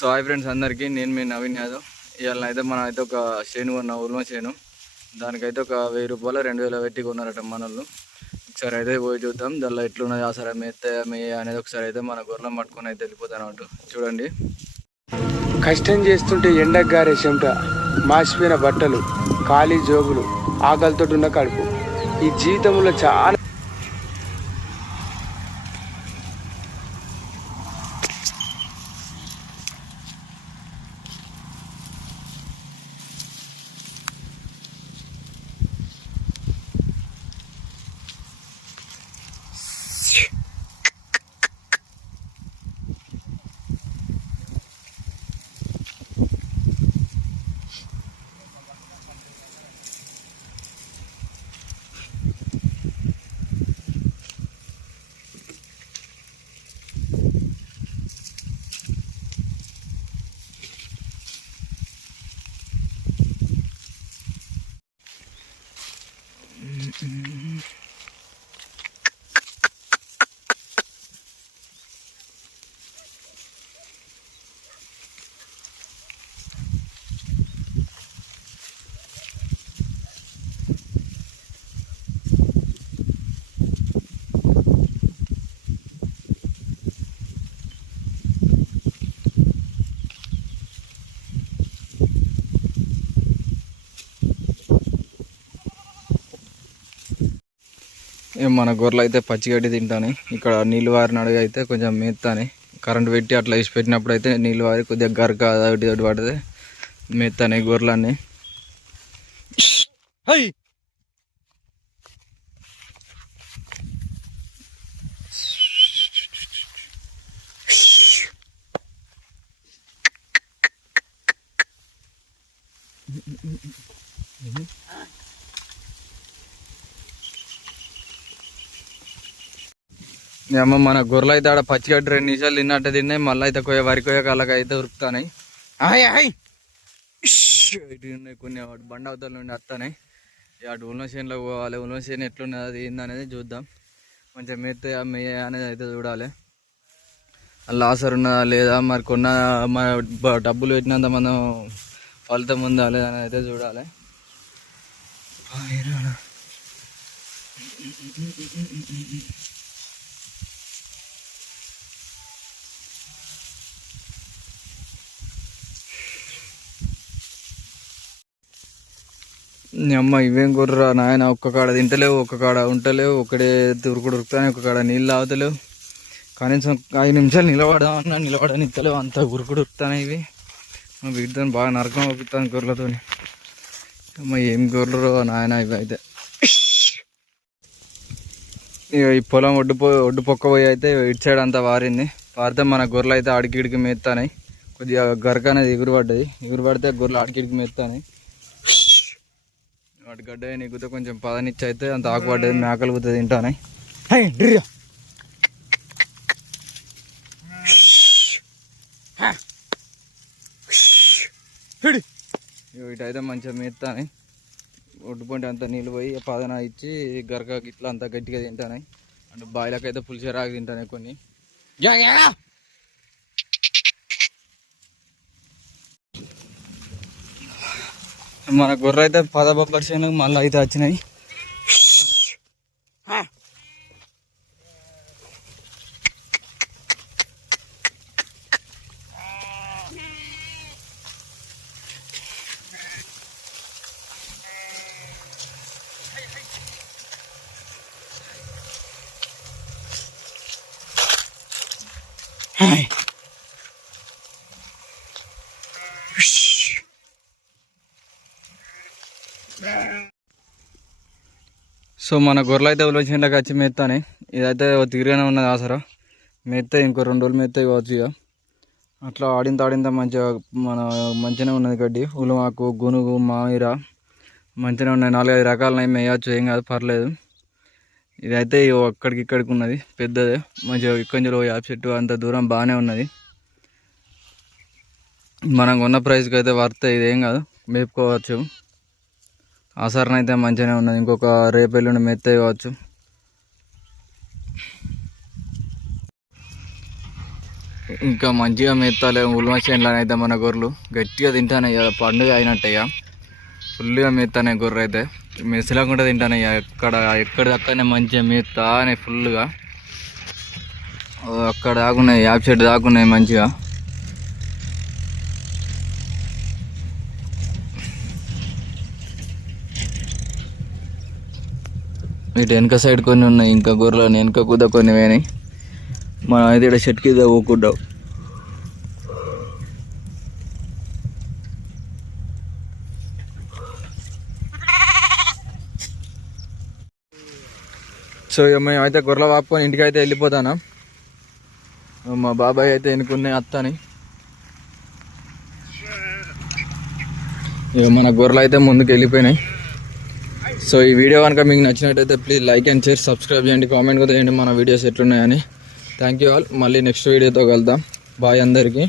So hi friends అందరికీ నేను మీ నవీన్ యాదవ్. ఇవాళ అయితే మనం అయితే ఒక చేను కొన్న ఉల్మ చేను. దానికైతే ఒక వెయ్యి రూపాయలు రెండు వేలు పెట్టి కొన్నారట మనల్ని ఒకసారి అయితే పోయి చూద్దాం దానిలో ఎట్లున్నది అసలు మేస్తే మే అనేది ఒకసారి అయితే మన గుర్రం పట్టుకొని అయితే వెళ్ళిపోతాను చూడండి. కష్టం చేస్తుంటే ఎండకు గారే చెమట మాసిపోయిన బట్టలు ఖాళీ జోబులు ఆకలితో ఉన్న కడుపు. ఈ జీవితంలో చాలా ఇక మన గొర్రెలు అయితే పచ్చిగడ్డి తింటాను. ఇక్కడ నీళ్ళు వారిన అడుగు అయితే కొంచెం మేత్తాని. కరెంట్ పెట్టి అట్లా వేసి పెట్టినప్పుడు అయితే నీళ్ళు వారి కొద్దిగా గరక అదొకటి ఇదొకటి పడితే మేత్తాను గొర్రెలన్నీ. హై! ఏమో మన గొర్రెలు అయితే ఆడ పచ్చిగడ్డి రెండు నిమిషాలు తిన్నట్టు తిన్నాయి మళ్ళీ అయితే కొయ్య వరి కొయ్య కళ్ళకి అయితే ఉరుకుతాయి ఆయ్ ఆయ్! ఇష్! కొన్ని బండ అవతల నుండి వస్తాయి అటు ఉల్మ చేనులో పోవాలి ఉల్మ చేను ఎట్లున్నది అది ఏందనేది చూద్దాం. కొంచెం మెత్త మెయ్య అనేది అయితే చూడాలి. లాసర్ ఉన్నదా లేదా? మరి కొన్న మన డబ్బులు పెట్టినంత మనం ఫలితం ఉందా లేదా అనేది అయితే చూడాలి. ఆయ్ నీ అమ్మ ఇవేం కుర్రా నాయన ఒక్క కాడ తింటలేవు ఒక్క కాడ ఉంటలేవు ఒకడే తురుకుడు ఉరుకుతానే ఒక కాడ నీళ్ళు ఆగుతలేవు కనీసం ఐదు నిమిషాలు నిలబడదామన్నా నిలబడని ఇస్తలేవు అంత ఉరుకుడు ఉరుకుతానే ఇవి. వీటితో బాగా నరకం అవుతాను గొర్రెలతో అమ్మ ఏం గొర్రెలు నాయన ఇవి అయితే ఇక ఈ పొలం ఒడ్డుపో ఒడ్డు పొక్క పోయి అయితే ఇటు సైడ్ అంతా వారింది. పారితే మన గొర్రెలు అయితే ఆడికిడికి మేస్తాయి కొద్దిగా గరక అనేది ఎగురు పడ్డది ఎగురు పడితే గొర్రెలు అడిగిడికి మేస్తాయి వాటి గడ్డ నీకుతో కొంచెం పదనిచ్చి అయితే అంత ఆకుపడ్డది మేకలు గుద్ద తింటానే. ఇటైతే మంచిగా మేస్తానే ఒడ్డుపంటి అంతా నీళ్ళు పోయి పదన ఇచ్చి గరక ఇట్లా అంతా గట్టిగా తింటానే. అంటే బాయిలకైతే పులిచేరాకు తింటానే కొన్ని యా, యా. మన గొర్రె అయితే పదబొబ్బరి చేను మళ్ళీ అయితే వచ్చినాయి సో మన గొర్రెలు అయితే ఉలవచేనులోకి వచ్చి మెత్తని. ఇదైతే తీరుగానే ఉన్నది ఆసరా. మెత్త ఇంకో రెండు రోజులు మెత్త కావచ్చు ఇక. అట్లా ఆడింత ఆడింత మంచిగా మన మంచిగానే ఉన్నది గడ్డి. ఉలమాకు గునుగు మామిర మంచిగానే ఉన్నాయి. నాలుగైదు రకాలు మేయచ్చు ఏం కాదు పర్లేదు. ఇదైతే ఇగో అక్కడికి ఇక్కడికి ఉన్నది. పెద్దదే. మంచిగా ఇక్కడి నుంచి యాప్ చెట్టు అంత దూరం బాగానే ఉన్నది. మనం కొన్న ప్రైస్కి అయితే వర్త్ ఇదేం కాదు. మేపుకోవచ్చు. ఆసరణ అయితే మంచిగానే ఉన్నది. ఇంకొక రేపు ఎల్లుండి మెత్త కావచ్చు. ఇంకా మంచిగా మెత్తాలి ఉల్మ చేనులు అయితే మన గొర్రెలు. గట్టిగా తింటానే ఇక పండుగ అయినట్టే ఇక ఫుల్గా మెత్తానే గొర్రె అయితే మెసలకుండా తింటానే ఇక ఎక్కడ ఎక్కడిదక్కడనే మంచిగా మెత్తానే ఫుల్గా అక్కడ దాకున్నాయి యాప్ చెట్టు దాకున్నాయి మంచిగా. ఇటు వెనక సైడ్ కొన్ని ఉన్నాయి ఇంకా గొర్రెలు వెనక కుద కొన్ని పోయినాయి. మనం అయితే ఇక్కడ చెట్టు కింద పోకుంటాం. సో ఇక మేము అయితే గొర్రెలు వాపుకొని ఇంటికి అయితే వెళ్ళిపోతాను. మా బాబాయ్ అయితే ఎన్నుకున్నాయి అత్తని. ఇక మన గొర్రెలు అయితే ముందుకు వెళ్ళిపోయినాయి. సో ఈ వీడియో కనుక మీకు నచ్చినట్టయితే please like and share subscribe చేయండి. కామెంట్ కూడా చేయండి మన వీడియోస్ ఎట్లున్నాయని. థ్యాంక్ యూ ఆల్ మళ్ళీ నెక్స్ట్ వీడియోతో కలుద్దాం. బాయ్ అందరికీ.